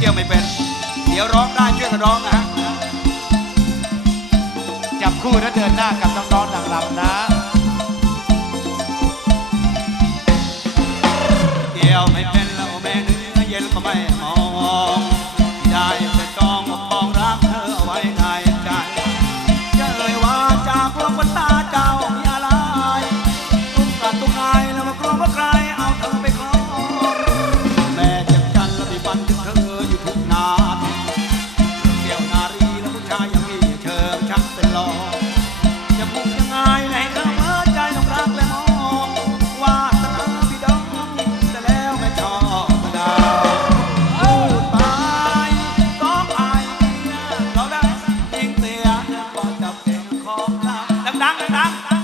เกี่ยวไม่เป็น เดี๋ยวร้องได้ช่วยกันร้องนะฮะจับคู่แล้วเดินหน้ากับน้องๆนางรำนะ เกี่ยวไม่เป็นแล้วแม่เนื้อเย็นก็ไม่มอง tăng tăng tăng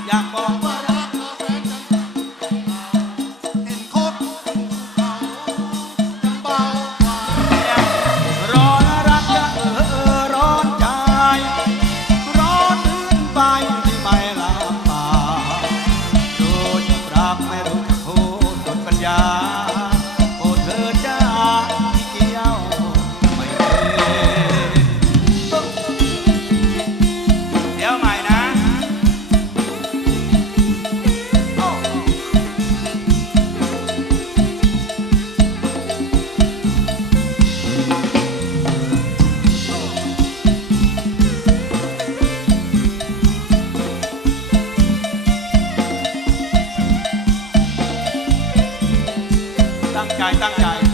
ตั้งใจ